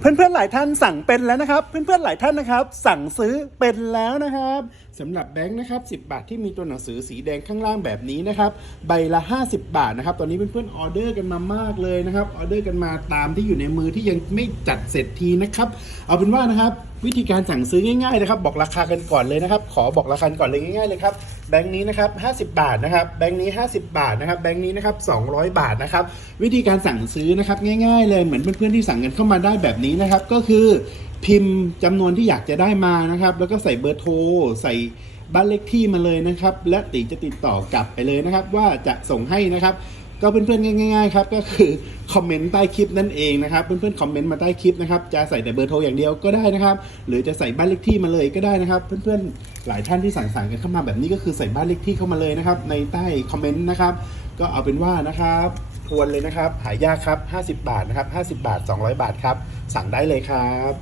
เพื่อนๆหลายท่านสั่งเป็นแล้วนะครับ เพื่อนๆหลายท่านนะครับ สั่งซื้อเป็นแล้วนะครับสำหรับแบงค์นะครับ10 บาทที่มีตัวหนังสือสีแดงข้างล่างแบบนี้นะครับใบละ 50 บาทนะครับ ตอนนี้เพื่อนๆออเดอร์กันมามากเลยนะครับออเดอร์กันมาตามที่อยู่ในมือที่ยังไม่จัดเสร็จทีนะครับเอาเป็นว่านะครับวิธีการสั่งซื้อง่ายๆนะครับ บอกราคากันก่อนเลยนะครับ ขอบอกราคาก่อนเลยง่ายๆเลยครับ แบงค์นี้นะครับ50 บาทนะครับแบงค์นี้ 50 บาทนะครับแบงค์นี้นะครับ200 บาทนะครับวิธีการสั่งซื้อนะครับง่าย ๆ เลยเหมือนเพื่อนๆที่สั่งกันเข้ามาได้แบบนี้นะครับก็คือพิมพ์จำนวนที่อยากจะได้มานะครับ แล้วก็ใส่เบอร์โทรใส่บ้านเลขที่มาเลยนะครับ และตีจะติดต่อกลับไปเลยนะครับ ว่าจะส่งให้นะครับ ก็เพื่อนๆง่ายๆครับก็คือคอมเมนต์ใต้คลิปนั่นเองนะครับเพื่อนๆคอมเมนต์มาใต้คลิปนะครับจะใส่แต่เบอร์โทรอย่างเดียวก็ได้นะครับ หรือจะใส่บ้านเลขที่มาเลยก็ได้นะครับ เพื่อนๆ หลายท่านที่สั่งสั่งกันเข้ามาแบบนี้ก็คือใส่บ้านเลขที่เข้ามาเลยนะครับ ในใต้คอมเมนต์นะครับ ก็เอาเป็นว่านะครับทวนเลยนะครับ หายากครับ 50 บาทนะครับ 50 บาท 200 บาทครับ สั่งได้เลยครับ